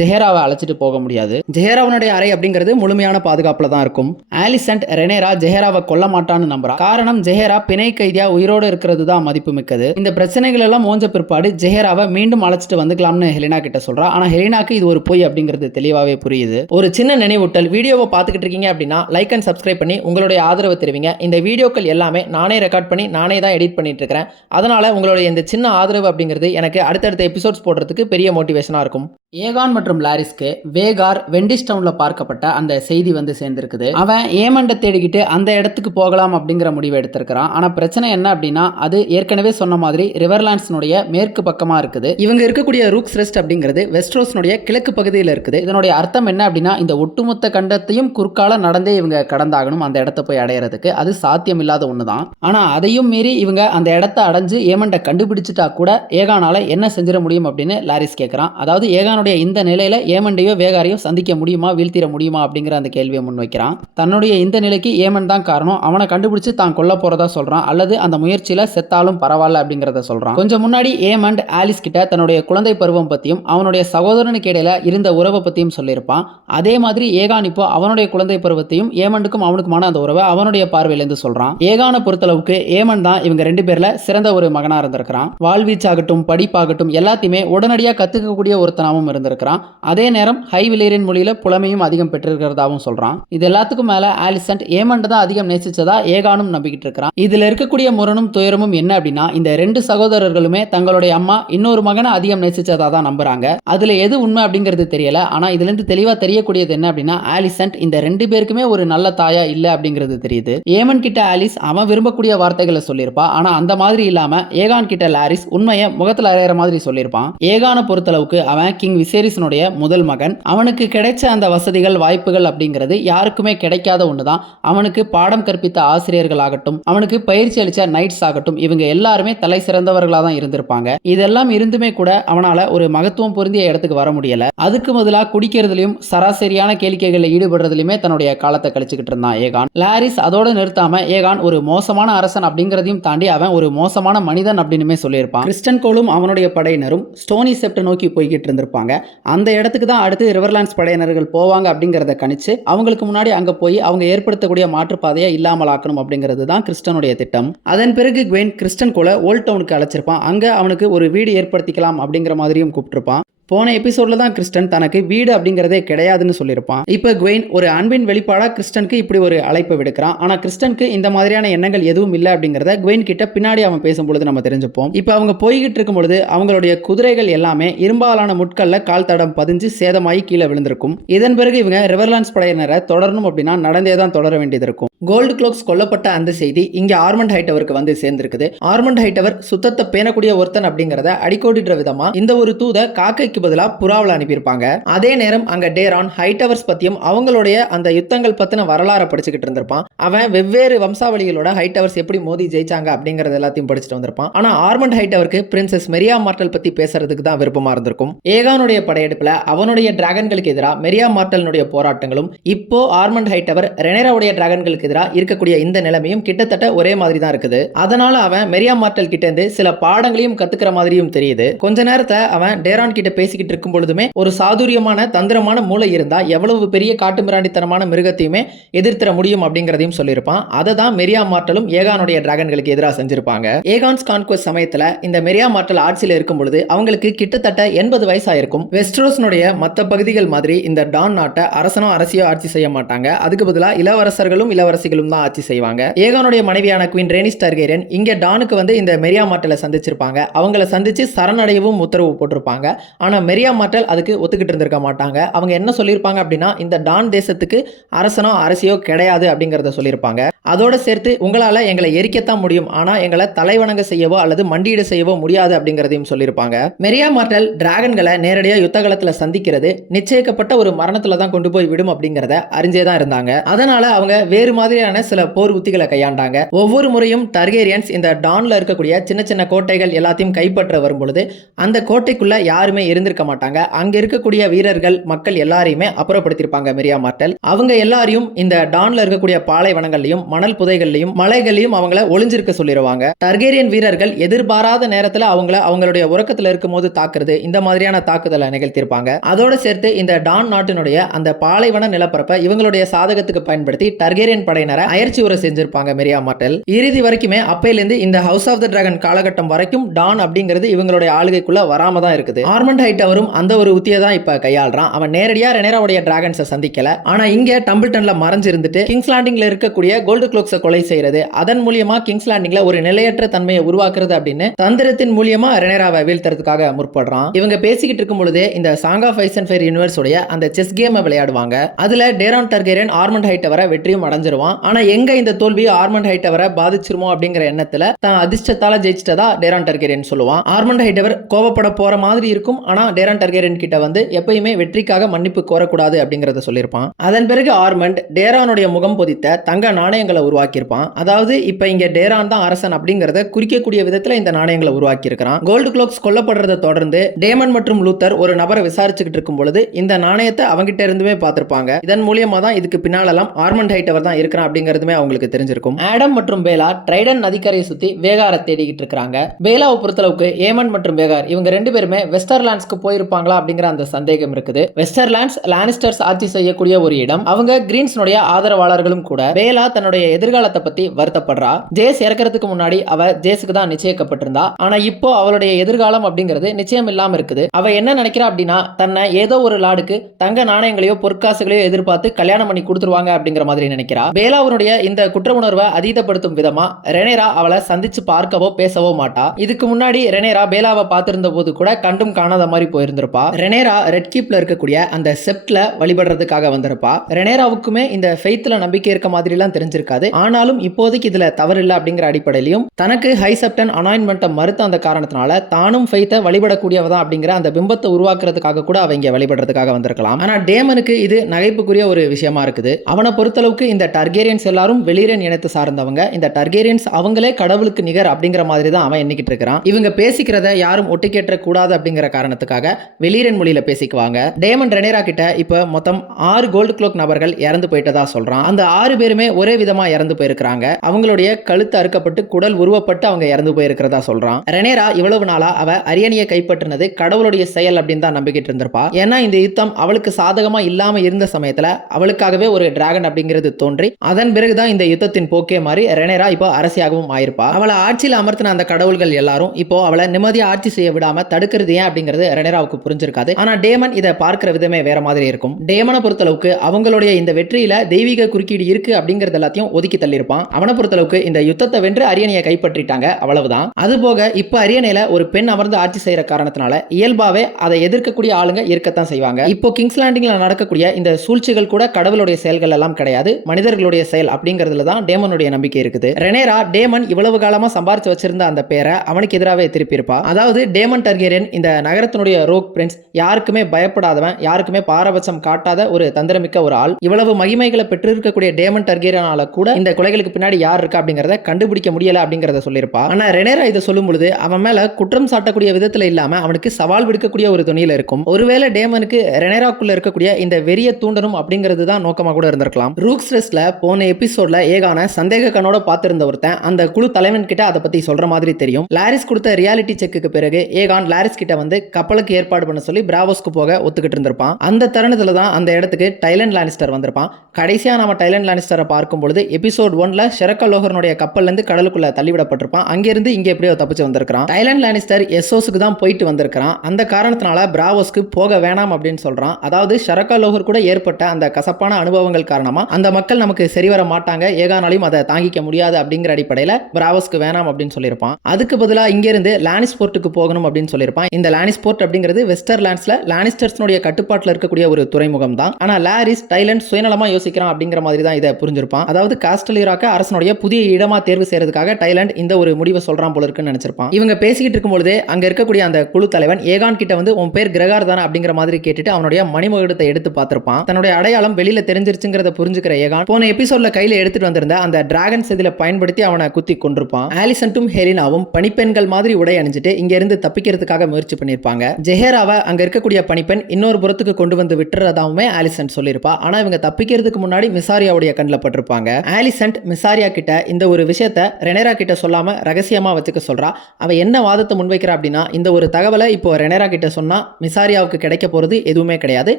ஜெஹேராவை அழைச்சிட்டு போக முடியாது. ஜெஹேராவுடைய அறை அப்படிங்கிறது முழுமையான பாதுகாப்புல தான் இருக்கும். ஆலிசன்ட் ரெனேரா ஜெஹேராவை கொல்ல மாட்டான்னு நம்புறா. காரணம், ஜெஹேரா பிணை கைதியா உயிரோடு இருக்கிறது தான் மதிப்பு மிக்கது. இந்த பிரச்சனைகள் எல்லாம் மோஞ்ச பிற்பாடு ஜெஹேராவை மீண்டும் அழைச்சிட்டு வந்துக்கலாம்னு ஹெலினா கிட்ட சொல்றா. ஆனா ஹெலினாக்கு இது ஒரு பொய் அப்படிங்கிறது தெளிவாவே புரியுது. ஒரு சின்ன நினைவூட்டல், வீடியோவை பார்த்துக்கிட்டு இருக்கீங்க அப்படின்னா லைக் அண்ட் சப்ஸ்கிரைப் பண்ணி உங்களுடைய ஆதரவு தெரிவிங்க. இந்த வீடியோக்கள் எல்லாமே நானே ரெக்கார்ட் பண்ணி நானே தான் எடிட் பண்ணிட்டு இருக்கிறேன். அதனால உங்களுடைய இந்த சின்ன ஆதரவு அப்படிங்கிறது எனக்கு அடுத்தடுத்த எபிசோட்ஸ் போடுறதுக்கு பெரிய மோட்டிவேஷனா இருக்கும். ஏகான் மற்றும் லாரிஸ்க்கு வேகார் வெண்டிஸ் டவுன்ல பார்க்கப்பட்ட அந்த செய்தி வந்து சேர்ந்திருக்குது. அவன் ஏமண்டை தேடிக்கிட்டு அந்த இடத்துக்கு போகலாம் அப்படிங்கிற முடிவை எடுத்திருக்கிறான். ஆனா பிரச்சனை என்ன அப்படின்னா, அது ஏற்கனவே சொன்ன மாதிரி ரிவர்லாண்ட்ஸ்னுடைய மேற்கு பக்கமா இருக்குது. இவங்க இருக்கக்கூடிய ரூக்ஸ் ரெஸ்ட் அப்படிங்கிறது வெஸ்ட்ரோஸ்னுடைய கிழக்கு பகுதியில் இருக்குது. இதனுடைய அர்த்தம் என்ன அப்படின்னா, இந்த ஒட்டுமொத்த கண்டத்தையும் குறுக்கால நடந்தே இவங்க கடந்தாகணும் அந்த இடத்த போய் அடையிறதுக்கு. அது சாத்தியம் இல்லாத ஒண்ணுதான். ஆனா அதையும் மீறி இவங்க அந்த இடத்தை அடைஞ்சு ஏமண்டை கண்டுபிடிச்சிட்டா கூட ஏகானால என்ன செஞ்சிட முடியும் அப்படின்னு லாரிஸ் கேட்கிறான். அதாவது ஏகானுடைய இந்த நிலையில ஏமண்டையோ வேகாரையோ சந்திக்க முடியுமா, வீழ்த்திட முடியுமா அப்படிங்கிற அந்த கேள்வியை முன்வைக்கிறான். தன்னுடைய இந்த நிலைக்கு ஏமன் தான் காரணம், அவனை கண்டுபிடிச்சு தான் கொல்ல போறதா சொல்றான். அல்லது அந்த முயற்சியில செத்தாலும் பரவாயில்ல அப்படிங்கறத சொல்றான். கொஞ்சம் முன்னாடி ஏமண்ட் ஆலிஸ் கிட்ட தன்னுடைய குழந்தை பருவம் பத்தியும் அவனுடைய சகோதரனுக்கு இடையில இருந்த உறவை பத்தியும் சொல்லியிருப்பான். அதே மாதிரி ஏகான் இப்போ அவனுடைய குழந்தை பருவத்தையும் ஏமண்டுக்கும் அவனுக்குமான அந்த உறவை அவனுடைய பார்வையிலிருந்து சொல்றான். ஏகானை பொறுத்தளவுக்கு ஏமன் தான் இவங்க ரெண்டு பேர்ல சிறந்த ஒரு மகனா இருந்திருக்கிறான். வாழ்வீச்சாகட்டும் படிப்பாகட்டும் எல்லாத்தையுமே உடனடியாக கத்துக்கக்கூடிய ஒருத்தனாவும் இருந்திருக்கிறான். அதே நேரம் ஹை விலேரியன் மொழியில புலமையும் அதிகம் பெற்றிருக்கிறதாவும் சொல்றான். இது எல்லாத்துக்கும் மேல ஆலிசன்ட் ஏமண்ட் தான் அதிகம் நேசிச்சதா ஏகானும் நம்பிக்கிட்டு இருக்கிறான். இதுல இருக்கக்கூடிய முரணும் துயரமும் என்ன அப்படின்னா, இந்த ரெண்டு சகோதரர்களுமே தங்களுடைய அம்மா இன்னொரு மகனை அதிகம் நேசிச்சதா தான் நம்புறாங்க. அதுல எது உண்மை அப்படிங்கிறது தெரியல. ஆனா இதுல இருந்து தெளிவா தெரியக்கூடியது என்ன அப்படின்னா, ஆலிசன்ட் இந்த ரெண்டு பேருக்குமே ஒரு நல்ல தாயா இல்ல அப்படிங்கிறது தெரியுது. ஏமன் கிட்ட ஆலிஸ் அவன் விரும்பக்கூடிய வார்த்தைகளை சொல்லியிருப்பா. ஆனா அந்த மாதிரி இல்லாம ஏகான் கிட்ட லாரிஸ் உண்மையை முகத்துல அறையிற மாதிரி சொல்லியிருப்பான். ஏகானை பொறுத்தளவுக்கு அவன் கிங் விசேரிஸனுடைய முதல் மகன். அவனுக்கு கிடைச்ச அந்த வசதிகள் வாய்ப்புகள் அப்படிங்கிறது யாருக்குமே கிடைக்காத ஒண்ணுதான். அவனுக்கு பாடம் கற்பித்த ஆசிரியர்கள் ஆகட்டும், அவனுக்கு பயிற்சி அளிச்ச நைட்ஸ் ஆகட்டும், இவங்க எல்லாருமே தலை சிறந்தவர்களா தான் இருந்திருப்பாங்க. இதெல்லாம் இருந்துமே கூட அவனால ஒரு மகத்துவம் பொருந்திய இடத்துக்கு வர முடியல. அதுக்கு பதிலா குடிக்கிறதுலயும் சராசரியான கேளிக்கைகளில் ஈடுபடுறதுலயுமே தன்னுடைய காலத்தை கழிச்சுக்கிட்டு இருந்தான் ஏகான். லாரிஸ் அதோட நிறுத்தாம ஏகான் ஒரு மோசமான அரசன் அப்படிங்கிறதையும் தாண்டி அவன் ஒரு மோசமான மனிதன் அப்படின்னு சொல்லியிருப்பான். கிறிஸ்டன் கோலும் அவனுடைய படையினரும் ஸ்டோனி செப்ட் நோக்கி போய்கிட்டு இருந்திருப்பாங்க. அந்த இடத்துக்கு தான் அடுத்து ரிவர்லாண்ட்ஸ் படையினர்கள் போவாங்க அப்படிங்கிறத கணிச்சு அவங்களுக்கு முன்னாடி அங்க போய் அவங்க ஏற்படுத்தக்கூடிய மாற்றுப்பாதையை இல்லாமல் ஆக்கணும் அப்படிங்கிறது தான் கிறிஸ்டனுடைய திட்டம். அதன் பிறகு குவென் கிறிஸ்டன் கோல ஓல்ட் டவுனுக்கு அழைச்சிருப்பான். அங்க அவனுக்கு ஒரு வீடு ஏற்படுத்திக்கலாம் அப்படிங்கிற மாதிரியும் கூப்பிட்டுருப்பான். போன எபிசோட்ல தான் கிறிஸ்டன் தனக்கு வீடு அப்படிங்கிறதே கிடையாதுன்னு சொல்லியிருப்பான். இப்போ குவெயின் ஒரு அன்பின் வெளிப்பாடா கிறிஸ்டனுக்கு இப்படி ஒரு அழைப்பு விடுக்கிறான். ஆனா கிறிஸ்டனுக்கு இந்த மாதிரியான எண்ணங்கள் எதுவும் இல்லை அப்படிங்கிறத குவெயின் கிட்ட பின்னாடி அவன் பேசும்பொழுது நம்ம தெரிஞ்சுப்போம். இப்போ அவங்க போய்கிட்டு இருக்கும் பொழுது அவங்களுடைய குதிரைகள் எல்லாமே இரும்பாலான முட்கள்ல கால் தடம் பதிஞ்சு சேதமாகி கீழே விழுந்திருக்கும். இதன் பிறகு இவங்க ரிவர்லாண்ட்ஸ் படையினரை தொடரணும் அப்படின்னா நடந்தே தான் தொடர வேண்டியது இருக்கும். கோல்டு க்ளோக்ஸ் கொல்லப்பட்ட அந்த செய்தி இங்க ஆர்மண்ட் ஹைட்டவருக்கு வந்து சேர்ந்திருக்குது. ஆர்மண்ட் ஹைட்டவர் சுத்தத்தை பேணக்கூடிய ஒருத்தன் அப்படிங்கறத அடிக்கோடிடுற விதமா இந்த ஒரு தூத காக்கைக்கு பதிலா புறாவில் அனுப்பியிருப்பாங்க. அதே நேரம் அங்க டேரான் ஹைட்டவர்ஸ் பத்தியும் அவங்களுடைய அந்த யுத்தங்கள் பத்தின வரலாறை படிச்சுக்கிட்டு இருந்திருப்பான். அவன் வெவ்வேறு வம்சாவளிகளோட ஹைட்டவர்ஸ் எப்படி மோதி ஜெயிச்சாங்க அப்படிங்கறது எல்லாத்தையும் படிச்சுட்டு வந்திருப்பான். ஆனா ஆர்மண்ட் ஹைட்டவருக்கு பிரின்சஸ் மெரியா மார்டல் பத்தி பேசுறதுக்கு தான் விருப்பமா இருந்திருக்கும். ஏகானுடைய படையெடுப்புல அவனுடைய டிராகன்களுக்கு எதிராக மெரியா மார்டலுடைய போராட்டங்களும், இப்போ ஆர்மண்ட் ஹைட்டவர் ரெனேராவுடைய டிராகன்களுக்கு எதிராக இருக்கக்கூடிய இந்த நிலைமையும் கிட்டத்தட்ட ஒரே மாதிரி தான் இருக்குது. அதனால அவன் மெரியா மார்டல் கிட்ட இருந்து சில பாடங்களையும் கத்துக்கிற மாதிரியும் தெரியுது. கொஞ்ச நேரத்துல அவன் டேரான் கிட்ட பேசிக்கிட்டு இருக்கும் பொழுதுமே ஒரு சாதுரியமான தந்திரமான மூளை இருந்தா எவ்வளவு பெரிய காட்டுமிராண்டித்தனமான மிருகத்தையுமே எதிர்த்திட முடியும் அப்படிங்கறதையும் சொல்லியிருப்பான். அதை தான் மெரியா மார்டலும் ஏகானுடைய டிராகன்களுக்கு எதிராக செஞ்சிருப்பாங்க. ஏகான்ஸ் கான்குவெஸ்ட் சமயத்துல இந்த மெரியா மார்டல் ஆட்சியில் இருக்கும் பொழுது அவங்களுக்கு கிட்டத்தட்ட 80 வயசாயிருக்கும். வெஸ்ட்ரோஸ்னுடைய மற்ற பகுதிகள் மாதிரி இந்த டான் நாட்டை அரசனோ அரசியோ ஆட்சி செய்ய மாட்டாங்க. அதுக்கு பதிலாக இளவரசர்களும் இளவரசிகளும் தான் ஆட்சி செய்வாங்க. ஏகானுடைய மனைவியான குயின் ரேனிஸ் டார்கேரியன் இங்க டானுக்கு வந்து இந்த மெரியா மார்டலை சந்திச்சிருப்பாங்க. அவங்கள சந்திச்சு சரணடையவும் உத்தரவு போட்டிருப்பாங்க. ஆனா மெரியா மார்டல் அதுக்கு ஒத்துக்கிட்டு இருந்திருக்க மாட்டாங்க. அவங்க என்ன சொல்லியிருப்பாங்க அப்படின்னா இந்த டான் தேசத்துக்கு அரசனோ அரசியோ கிடையாது அப்படிங்கறத சொல்லியிருப்பாங்க. அதோட சேர்த்து உங்களால எங்களை எரிக்கத்தான் முடியும், ஆனா எங்களை தலைவணங்க செய்யவோ அல்லது மண்டியிட செய்யவோ முடியாது அப்படிங்கறதையும் சொல்லியிருப்பாங்க. மெரியா மார்டல் டிராகன்களை நேரடியா யுத்தகலத்துல சந்திக்கிறது நிச்சயிக்கப்பட்ட ஒரு மரணத்துல தான் கொண்டு போய் விடும் அப்படிங்கறத அறிஞ்சே தான் இருந்தாங்க. அதனால அவங்க வேறு மாதிரியான சில போர் உத்திகளை கையாண்டாங்க. ஒவ்வொரு முறையும் டார்கேரியன்ஸ் இந்த டான்ல இருக்கக்கூடிய சின்ன சின்ன கோட்டைகள் எல்லாத்தையும் கைப்பற்ற வரும்பொழுது அந்த கோட்டைக்குள்ள யாருமே இருந்திருக்க மாட்டாங்க. அங்க இருக்கக்கூடிய வீரர்கள் மக்கள் எல்லாரையுமே அப்புறப்படுத்திருப்பாங்க மெரியா மார்டல். அவங்க எல்லாரையும் இந்த டான்ல இருக்கக்கூடிய பாலைவனங்கள்லையும் மணல் புதைகள்லையும் மலைகளையும் அவங்கள ஒளிஞ்சிருக்க சொல்லிடுவாங்க. டார்கேரியன் வீரர்கள் எதிர்பாராத நேரத்துல அவங்களுடைய உறக்கத்துல இருக்கும் போது தாக்குறது இந்த மாதிரியான தாக்குதலை நிகழ்த்தியிருப்பாங்க. அதோட சேர்த்து இந்த டான் நாட்டினுடைய அந்த பாலைவன நிலப்பரப்பை இவங்களுடைய சாதகத்துக்கு பயன்படுத்தி டார்கேரியன் படையினரை அயற்சி உரை செஞ்சிருப்பாங்க மெரியா மார்டல். இறுதி வரைக்குமே அப்பையிலிருந்து இந்த ஹவுஸ் ஆஃப் த டிராகன் காலகட்டம் வரைக்கும் டான் அப்படிங்கிறது இவங்களுடைய ஆளுகைக்குள்ள வராம தான் இருக்குது. ஆர்மண்ட் ஹைட்டவரும் அந்த ஒரு உத்தியை தான் இப்ப கையாளுறான். அவன் நேரடியா ரெனேராவுடைய டிராகன்ஸை சந்திக்கல, ஆனா இங்க டம்பிள்டன்ல மறைஞ்சிருந்துட்டு கிங்ஸ் லேண்டிங்ல இருக்கக்கூடிய கோல்டு க்ளோக்ஸை கொலை செய்யறது, அதன் மூலியமா கிங்ஸ் லேண்டிங்ல ஒரு நிலையற்ற தன்மையை உருவாக்குறது அப்படின்னு தந்திரத்தின் மூலியமா ரெனேராவை வீழ்த்துறதுக்காக முற்படுறான். இவங்க பேசிக்கிட்டு இருக்கும் பொழுதே இந்த song of ice and fire universe உடைய அந்த செஸ் கேமை விளையாடுவாங்க. அதுல டேரான் டார்கேரியன் ஆர்மண்ட் ஹைட்டவரை வெற்றியும் அடைஞ்சிருவான். ஆனா எங்க இந்த தோல்வி ஆர்மண்ட் ஹைட்டவரை பாதிச்சிருமோ அப்படிங்கிற எண்ணத்துல தான் அதிர்ஷ்டத்தால ஜெயிச்சிட்டதா டேரான் டார்கேரியன் சொல்லுவான். ஆர்மண்ட் ஹைட்டவர் கோவப்பட போற மாதிரி இருக்கும், ஆனா டேரான் டார்கேரியன் கிட்ட வந்து எப்பயுமே வெற்றிக்காக மன்னிப்பு கோரக்கூடாது அப்படிங்கறத சொல்லியிருப்பான். அதன் பிறகு ஆர்மண்ட் டேரானுடைய முகம் பொதித்த தங்க நாணயங்களை உருவாக்கியிருப்பான். அதாவது இப்ப இங்க டேரான் தான் அரசன் அப்படிங்கறத குறிக்கக்கூடிய விதத்துல இந்த நாணயங்களை உருவாக்கி இருக்கிறான். கோல்டு க்ளோக்ஸ் கொல்லப்படுறதை தொடர்ந்து டேமன் மற்றும் லூத்தர் ஒரு நபரை விசாரிச்சுக்கிட்டு இருக்கும் பொழுது இந்த நாணயத்தை அவங்கிட்ட இருந்துமே பார்த்திருப்பாங்க. இதன் மூலியமா தான் இதுக்கு பின்னாலெல்லாம் ஆர்மண்ட் ஹைட்டவர் தான் இருக்கிறான் அப்படிங்கிறதுமே அவங்களுக்கு தெரிஞ்சிருக்கும். ஆடம் மற்றும் பேலா ட்ரைடன் நதிக்கரையை சுத்தி வேகாரை தேடிக்கிட்டு இருக்காங்க. பேலாவை பொறுத்தளவுக்கு ஏமன் மற்றும் வேகார் இவங்க ரெண்டு பேருமே வெஸ்டர்லாண்ட்ஸ்க்கு போயிருப்பாங்களா அப்படிங்கிற அந்த சந்தேகம் இருக்குது. வெஸ்டர்லாண்ட்ஸ் லானிஸ்டர்ஸ் ஆட்சி செய்யக்கூடிய ஒரு இடம். அவங்க கிரீன்ஸ்னுடைய ஆதரவாளர்களும் கூட. பேலா தன்னுடைய எதிர்காலத்தை பத்தி வருத்தப்படுறா. ஜேஸ் இறக்கிறதுக்கு முன்னாடி அவ ஜேஸுக்கு தான் நிச்சயிக்கப்பட்டிருந்தா. ஆனா இப்போ அவளுடைய எதிர்காலம் அப்படிங்கிறது நிச்சயம் இல்லாம இருக்குது. அவ என்ன நினைக்கிறா அப்படின்னா தன்னை ஏதோ ஒரு லாடுக்கு தங்க நாணயங்களையோ பொற்காசுகளையோ எதிர்பார்த்து கல்யாணம் பண்ணி கொடுத்துருவாங்க அப்படிங்கிற மாதிரி நினைக்கிறா. பேலாவுடைய இந்த குற்ற உணர்வை அதீதப்படுத்தும் விதமா ரெனேரா அவளை சந்திச்சு பார்க்கவோ பேசவோ மாட்டா. இதுக்கு முன்னாடி ரெனேரா பேலாவை பார்த்திருந்த போது கூட கண்டும் காணாத மாதிரி போயிருந்திருப்பா. ரெனேரா ரெட் கீப்ல இருக்கக்கூடிய அந்த செப்ட்ல வழிபடுறதுக்காக வந்திருப்பா. ரெனேராவுக்குமே இந்த ஃபெய்த்ல நம்பிக்கை இருக்க மாதிரி எல்லாம் தெரிஞ்சிருக்காது. ஆனாலும் இப்போதைக்கு இதுல தவறு இல்லை அப்படிங்கிற அடிப்படையிலும் தனக்கு ஹை செப்டன் அனாயின்மெண்ட்டை மறுத்த அந்த காரணத்தினால தானும் ஃபெய்த்தை வழிபடக்கூடியவதான் அப்படிங்கிற அந்த பிம்பத்தை உருவாக்குறதுக்காக கூட அவங்க வழிபடுறதுக்காக வந்திருக்கலாம். ஆனா டேமனுக்கு இது நகைப்புக்குரிய ஒரு விஷயமா இருக்குது. அவனை பொறுத்தளவுக்கு இந்த டார்கேரியன்ஸ் எல்லாரும் வெளியரன் இனத்தை சார்ந்தவங்க. இந்த டார்கேரியன்ஸ் அவங்களே கடவுளுக்கு நிகர் அப்படிங்கிற மாதிரி தான் அவன் எண்ணிக்கிட்டு இருக்கிறான். இவங்க பேசிக்கிறத யாரும் ஒட்டு கேட்ட கூடாது அப்படிங்கிற காரணத்துக்காக வெளியரன் மொழியில பேசிக்குவாங்க. டேமன் ரெனேரா கிட்ட இப்ப மொத்தம் 6 கோல்டு க்ளோக் நபர்கள் இறந்து போயிட்டதா சொல்றான். அந்த 6 பேருமே ஒரே விதமா இறந்து போயிருக்கிறாங்க. அவங்களுடைய கழுத்து அறுக்கப்பட்டு குடல் உருவப்பட்டு அவங்க இறந்து போயிருக்கிறதா சொல்றான். ரெனேரா இவ்வளவு நாளா அவ அரியணையை கைப்பற்றினது கடவுளுடைய செயல் அப்படின்னு தான் நம்பிக்கிட்டு இருந்திருப்பா. ஏன்னா இந்த யுத்தம் அவளுக்கு சாதகமா இல்லாம இருந்த சமயத்துல அவளுக்காகவே ஒரு டிராகன் அப்படிங்கிறது தோன்றி அதன் பிறகுதான் இந்த யுத்தத்தின் போக்கே மாறி ரெனேரா இப்போ அரசியாகவும் ஆயிருப்பா. அவளை ஆட்சியில் அமர்த்தின அந்த கடவுள்கள் எல்லாரும் இப்போ அவளை நிம்மதியா ஆட்சி செய்ய விடாம தடுக்கிறது ஏன் அப்படிங்கிறது ரெனேராவுக்கு புரிஞ்சிருக்காது. ஆனா டேமன் இதை பார்க்கிற விதமே வேற மாதிரி இருக்கும். டேமனை பொறுத்தளவுக்கு அவங்களுடைய இந்த வெற்றியில தெய்வீக குறுக்கீடு இருக்கு அப்படிங்கிறது எல்லாத்தையும் ஒதுக்கி தள்ளியிருப்பான். அவனை பொறுத்தளவுக்கு இந்த யுத்தத்தை வென்று அரியணையை கைப்பற்றிட்டாங்க, அவ்வளவுதான். அது போக இப்ப அரியணையில ஒரு பெண் அமர்ந்து ஆட்சி செய்யற காரணத்தினால இயல்பாவே அதை எதிர்க்கக்கூடிய ஆளுங்க இருக்கத்தான் செய்வாங்க. இப்போ கிங்ஸ் லேண்டிங்ல நடக்கக்கூடிய இந்த சூழ்ச்சிகள் கூட கடவுளுடைய செயல்கள் எல்லாம் கிடையாது, மனிதர்களுடைய செயல் அப்படிங்கிறதுல தான் டேமனுடைய நம்பிக்கை இருக்குது. ரெனேரா டேமன் இவ்வளவு காலமா சம்பாரிச்சு வச்சிருந்த அந்த பேரை அவனுக்கு எதிராகவே திருப்பியிருப்பா. அதாவது டேமன் டார்கேரியன் இந்த நகரத்தினுடைய ரோக் பிரின்ஸ், யாருக்குமே பயப்படாதவன், யாருக்குமே பாரபட்சம் காட்டாத ஒரு தந்திரமிக்க ஒரு ஆள். இவ்வளவு மகிமைகளை பெற்றிருக்கக்கூடிய டேமன் டார்கேரியனால கூட இந்த கொலைகளுக்கு பின்னாடி யார் இருக்கா அப்படிங்கறத கண்டுபிடிக்க முடியல அப்படிங்கறத சொல்லியிருப்பா. ஆனா ரெனேரா இதை சொல்லும் பொழுது அவன் மேல குற்றம் சாட்டக்கூடிய விதத்துல இல்லாம அவனுக்கு சவால் விடுக்கக்கூடிய ஒரு துணியில இருக்கும். ஒருவேளை டேமனுக்கு ரெனேராக்குள்ள இருக்கக்கூடிய இந்த வெறிய தூண்டணும் அப்படிங்கிறது தான் நோக்கமா கூட இருந்திருக்கலாம். ரூக்ஸ்ரெஸ்ட்ல போன எபிசோட்ல ஏகான சந்தேக கண்ணோட பார்த்திருந்த ஒருத்தன் அந்த குழு தலைவன் கிட்ட அதை பத்தி சொல்ற மாதிரி தெரியும். லாரிஸ் கொடுத்த ரியாலிட்டி செக்குக்கு பிறகு ஏகான் லாரிஸ் கிட்ட வந்து கப்பலுக்கு ஏற்பாடு பண்ண சொல்லி பிராவோஸ்க்கு போக ஒத்துக்கிட்டு இருந்திருப்பான். அந்த தருணத்துல தான் அந்த இடத்துக்கு டைலன் லானிஸ்டர் வந்திருப்பான். கடைசியா நம்ம டைலன் லானிஸ்டரை பார்க்கும் பொழுது எபிசோட் 1ல ஷெரக்கல் லோகரனுடைய கப்பல்ல இருந்து கடலுக்குள்ள தள்ளிவிடப்பட்டிருப்பான். அங்கிருந்து இங்க எப்படியோ தப்பிச்சு வந்திருக்கான். டைலன் லானிஸ்டர் எஸ்ஓஸ்க்கு தான் போயிட்டு வந்திருக்கான். அந்த காரணத்தினால பிராவோஸ்க்கு போக வேணாம் அப்படின்னு சொல்றான். அதாவது ஷெரக்கல் லோகர் கூட ஏற்பட்ட அந்த கசப்பான அனுபவங்கள் காரணமா அந்த மக்கள் நமக்கு சரி வர மாட்டாங்க, ஏகானாலையும் அதை தாங்கிக்க முடியாது அப்படிங்கிற அடிப்படையில் பிராவோஸ்க்கு வேணாம் அப்படின்னு சொல்லியிருப்பான். அதுக்கு பதிலாக இங்கிருந்து லானிஸ்போர்ட்டுக்கு போகணும் அப்படின்னு சொல்லியிருப்பான். இந்த லானிஸ்போர்ட் அப்படிங்கிறது வெஸ்டர்லாண்ட்ஸ்ல லானிஸ்டர்ஸ்னுடைய கட்டுப்பாட்டில் இருக்கக்கூடிய ஒரு துறைமுகம் தான். ஆனா லாரிஸ் டைலண்ட் சுயநலமா யோசிக்கிறான் அப்படிங்கிற மாதிரி தான் இதை புரிஞ்சிருப்பான். அதாவது காஸ்டலிராக்க அரசனுடைய புதிய இடமா தேர்வு செய்யறதுக்காக டைலண்ட் இந்த ஒரு முடிவை சொல்றான் போல இருக்குன்னு நினைச்சிருப்பான். இவங்க பேசிக்கிட்டு இருக்கும்போது அங்க இருக்கக்கூடிய அந்த குழு தலைவன் ஏகான் கிட்ட வந்து உன் பேர் கிரகார் தானே அப்படிங்கிற மாதிரி கேட்டுட்டு அவனுடைய மணிமகுடத்தை எடுத்து பார்த்திருப்பான். தன்னுடைய அடையாளம் வெளியில தெரிஞ்சிருச்சுங்கிறத புரிஞ்சுக்கிற ஏகான் போன எபிசோட்ல கையில எடுத்துட்டு வந்திருந்த அந்த டிராகன் செதில பயன்படுத்தி அவனை குத்தி கொண்டிருப்பான். ஆலிசன்ட்டும் ஹெலினாவும் பனிப்பெண்கள் மாதிரி உடை அணிஞ்சிட்டு இங்க இருந்து தப்பிக்கிறதுக்காக முயற்சி பண்ணிருப்பாங்க. ஜெஹேராவை அங்க இருக்கக்கூடிய பனிப்பெண் இன்னொரு புறத்துக்கு கொண்டு வந்து விட்டுறதாவுமே ஆலிசன்ட் சொல்லியிருப்பா. ஆனா இவங்க தப்பிக்கிறதுக்கு முன்னாடி மிசாரியாவுடைய கண்ணில் பட்டிருப்பாங்க. ஆலிசன்ட் மிசாரியா கிட்ட இந்த ஒரு விஷயத்த ரெனேரா கிட்ட சொல்லாம ரகசியமா வச்சுக்க சொல்றா. அவ என்ன வாதத்தை முன்வைக்கிறா அப்படின்னா, இந்த ஒரு தகவலை இப்போ ரெனேரா கிட்ட சொன்னா மிசாரியாவுக்கு கிடைக்க போறது எதுவுமே கிடையாது,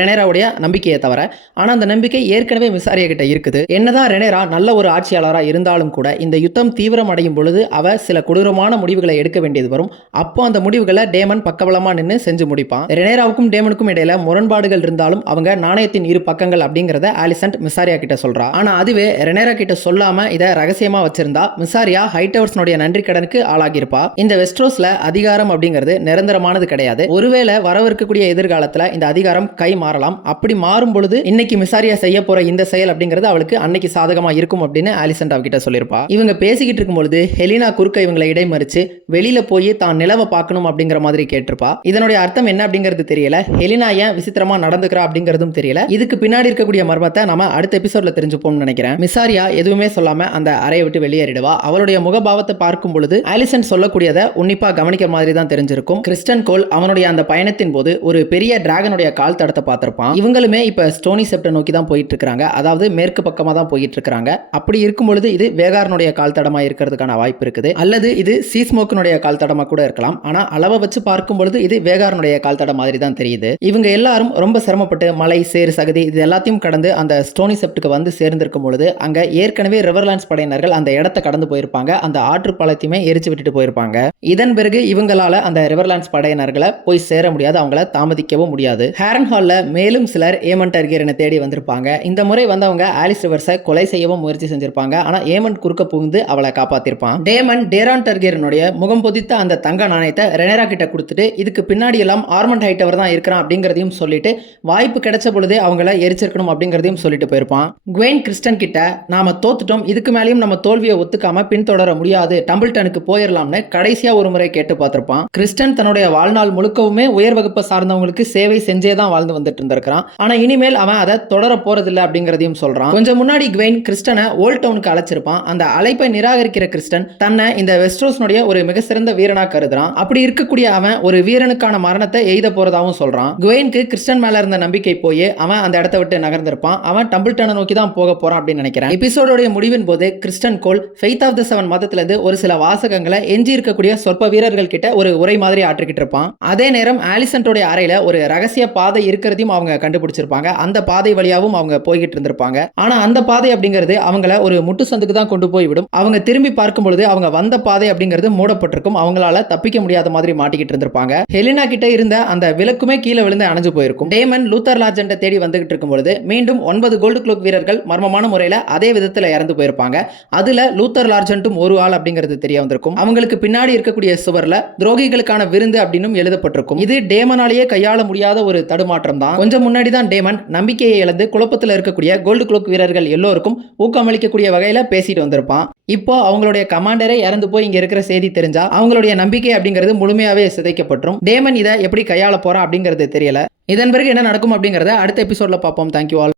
ரெனேராவுடைய நம்பிக்கையை தவிர. ஆனா அந்த நம்பிக்கை ஏற்கனவே மிசாரியா கிட்ட இருக்குது. என்னதான் ரெனேரா நல்ல ஒரு ஆட்சியாளரா இருந்தாலும் கூட இந்த யுத்தம் தீவிரம் அடையும் பொழுது அவ சில கொடூரமான முடிவுகளை எடுக்க வேண்டியது வரும். அப்போ அந்த முடிவுகளை டேமன் பக்கபலமா நின்று செஞ்சு முடிப்பான். ரெனேராவுக்கும் டேமனுக்கும் இடையில முரண்பாடுகள் இருந்தாலும் அவங்க நாணயத்தின் இரு பக்கங்கள் அப்படிங்கறத ஆலிசன்ட் மிசாரியா கிட்ட சொல்றா. ஆனா அதுவே ரெனேரா கிட்ட சொல்லாம இதை ரகசியமா வச்சிருந்தா மிசாரியா ஹைடவர்ஸ்னுடைய நன்றி கடனுக்கு ஆளாகியிருப்பா. இந்த வெஸ்ட்ரோஸ்ல அதிகாரம் அப்படிங்கிறது நிரந்தரமானது கிடையாது. ஒருவேளை வரவிருக்கக்கூடிய எதிர்காலத்துல இந்த அதிகாரம் கை மாறலாம். அப்படி மாறும் பொழுது இன்னைக்கு மிசாரியா செய்ய போற இந்த செயல் அப்படிங்கிறது அவளுக்கு அன்னைக்கு சாதகமா இருக்கும் அப்படின்னு ஆலிசன்ட் அவகிட்ட சொல்லியிருப்பா. இவங்க பேசிக்கிட்டு இருக்கும்பொழுது ஹெலினா குறுக்க இவங்களை இடைமறிச்சு வெளியில போய் தான் நிலவை பார்க்கணும் அப்படிங்கிற மாதிரி கேட்டிருப்பா. இதனுடைய அர்த்தம் என்ன அப்படிங்கிறது தெரியல. ஹெலினா ஏன் விசித்திரமா நடந்துக்கிறா அப்படிங்கிறதும் தெரியல. இதுக்கு பின்னாடி இருக்கக்கூடிய மர்மத்தை நம்ம அடுத்த எபிசோட்ல தெரிஞ்சுப்போம்னு நினைக்கிறேன். மிசாரியா எதுவுமே சொல்லாம அந்த அறையை விட்டு வெளியேறிடுவா. அவளுடைய முகபாவத்தை பார்க்கும் பொழுது ஆலிசன்ட் சொல்லக்கூடியதை உன்னிப்பா கவனிக்கிற மாதிரி தான் தெரிஞ்சிருக்கும். கிறிஸ்டன் கோல் அவனுடைய அந்த பயணத்தின் போது ஒரு பெரிய டிராகனுடைய கால் தடத்தை பார்த்திருப்பான். இவங்களுமே இப்ப ஸ்டோனி செப்டை நோக்கி தான் போயிட்டு இருக்காங்க. அதாவது மேற்கு பக்கமா தான் போயிட்டு இருக்காங்க. அப்படி இருக்கும் பொழுது இது வேகாரனுடைய கால் தடமா இருக்கிறதுக்கான வாய்ப்பு இருக்குது. அல்லது இது சீஸ்மோக்கினுடைய கால் தடமா கூட இருக்கலாம். ஆனா அளவை வச்சு பார்க்கும் பொழுது இது வேகாரனுடைய கால் தடம் மாதிரி தான் தெரியுது. இவங்க எல்லாரும் ரொம்ப சிரமப்பட்டு மலை சேறு சகதி இது எல்லாத்தையும் கடந்து அந்த ஸ்டோனி செப்டுக்கு வந்து சேர்ந்திருக்கும் பொழுது அங்க ஏற்கனவே ரிவர்லாண்ட்ஸ் படையினர்கள் அந்த இடத்தை கடந்து போயிருப்பாங்க. அந்த ஆற்று பாலத்தையுமே எரிச்சு விட்டுட்டு போயிருப்பாங்க. இதன் பிறகு இவங்களால அந்த ரிவர்லாண்ட்ஸ் படையினர்களை போய் சேர முடியாது, அவங்கள தாமதிக்கவும் முடியாது. ஹேரன் ஹால்ல மேலும் சிலர் ஏமன் டார்கெரியனை தேடி வந்திருப்பாங்க. இந்த முறை வந்தவங்க ஆலிஸ் ரிவர்ஸை கொலை செய்யவும் முயற்சி செஞ்சிருப்பாங்க. ஆனா ஏமன் குறுக்க புகுந்து அவளை காப்பாத்திருப்பான். டேமன் டேரான் டார்கெரியனுடைய முகம் பொதித்த அந்த தங்க நாணயத்தை ரெனேரா கிட்ட கொடுத்துட்டு இதுக்கு பின்னாடி எல்லாம் ஆர்மண்ட் ஹைட்டவர் தான் இருக்கிறான் அப்படிங்கிறதையும் சொல்லிட்டு வாய்ப்பு கிடைச்ச பொழுதே அவங்கள எரிச்சிருக்கணும் அப்படிங்கிறதையும் சொல்லிட்டு போயிருப்பான். குவெயின் கிறிஸ்டன் கிட்ட நாம தோத்துட்டோம், இதுக்கு மேலேயும் நம்ம தோல்வியை ஒத்துக்காம பின்தொடர முடியாது, டம்பிள்டனுக்கு போயிடலாம்னு கடைசியா ஒரு முறை கேட்டு பார்த்திருப்பான். கிறிஸ்டன் தன்னுடைய வாழ்நாள் முழுக்கவுமே உயர் வகுப்பை சார்ந்தவங்களுக்கு சேவை செஞ்சே தான் வாழ்ந்து வந்துட்டு இருந்திருக்கான். ஆனா இனிமேல் அவன் அதை தொடர போறதில்லை அப்படிங்கிறதையும் சொல்றான். கொஞ்சம் முன்னாடி குவெயின் கிறிஸ்டனை ஓல்ட் டவுனுக்கு அழைச்சிருப்பான். அந்த அழைப்பை நிராகரிக்கிற கிறிஸ்டன் தன்னை இந்த வெஸ்ட்ரோஸ்னுடைய ஒரு மிக சிறந்த வீரனா கருதுறான். அப்படி இருக்கக்கூடிய அவன் ஒரு வீரனுக்கான மரணத்தை எய்த போறதாவும் சொல்றான். குவெயினுக்கு கிறிஸ்டன் மேல இருந்த நம்பிக்கை போய் அவன் அந்த இடத்தை விட்டு நகர்ந்திருப்பான். அவன் டம்பிள்டனை நோக்கி தான் போக போறான் அப்படின்னு நினைக்கிறேன். எபிசோடோட முடிவின் போது Criston Cole faith of the seven மதத்துல இருந்து ஒரு சில வாசகங்களை எஞ்சி இருக்கக்கூடிய சொற்ப வீரர்கள் கிட்ட ஒரு உரை மாதிரி ஆற்றிக்கிட்டு இருப்பான். அதே நேரம் ஆலிசன்டோட அறையில ஒரு ரகசிய பாதை இருக்கிறதையும் அவங்க கண்டுபிடிச்சிருப்பாங்க. அந்த பாதை வழியாவும் அவங்க போய்கிட்டு இருந்திருப்பாங்க. ஆனா அந்த பாதை அப்படிங்கிறது அவங்கள ஒரு முட்டு சந்துக்கு தான் கொண்டு போய் விடும். அவங்க திரும்பி பார்க்கும் பொழுது அவங்க வந்த பாதை அப்படிங்கிறது மூடப்பட்டிருக்கும். அவங்களால தப்பிக்க முடியாத மாதிரி மாட்டிக்கிட்டு இருந்திருப்பாங்க. ஹெலினா கிட்ட இருந்த அந்த விளக்குமே கீழே விழுந்து அணைஞ்சு போயிருக்கும். டேமன் லூத்தர் லார்ஜென்ட்டை தேடி வந்துகிட்டு இருக்கும் பொழுது மீண்டும் 9 கோல்டு க்ளோக் வீரர்கள் மர்மமான முறையில அதே விதத்துல இறந்து போயிருப்பாங்க. அதுல லூத்தர் லார்ஜென்ட்டும் ஒரு ஆள் அப்படிங்கிறது தெரிய வந்திருக்கும். அவங்களுக்கு பின்னாடி இருக்கக்கூடிய சுவர்ல துரோகிகளுக்கான விருந்து அப்படின்னு எழுதப்பட்டிருக்கும். இது டேமனாலேயே கையாள முடியாத ஒரு தடுமாற்றம் தான். கொஞ்சம் முன்னாடி தான் டேமன் நம்பிக்கையை இழந்து குழப்பத்தில் இருக்கக்கூடிய கோல்டு க்ளோக் வீரர்கள் எல்லோருக்கும் ஊக்கமளிக்கக்கூடிய வகையில பேசிட்டு வந்திருப்பான். இப்போ அவங்களுடைய கமாண்டரே இறந்து போய் இங்க இருக்கிற செய்தி தெரிஞ்சா அவங்களுடைய நம்பிக்கை அப்படிங்கிறது முழுமையாவே சிதைக்கப்பட்டுரும். டேமன் இதை எப்படி கையாள போறான் அப்படிங்கிறது தெரியல. இதன் பிறகு என்ன நடக்கும் அப்படிங்கறத அடுத்த எபிசோட்ல பார்ப்போம். Thank you all.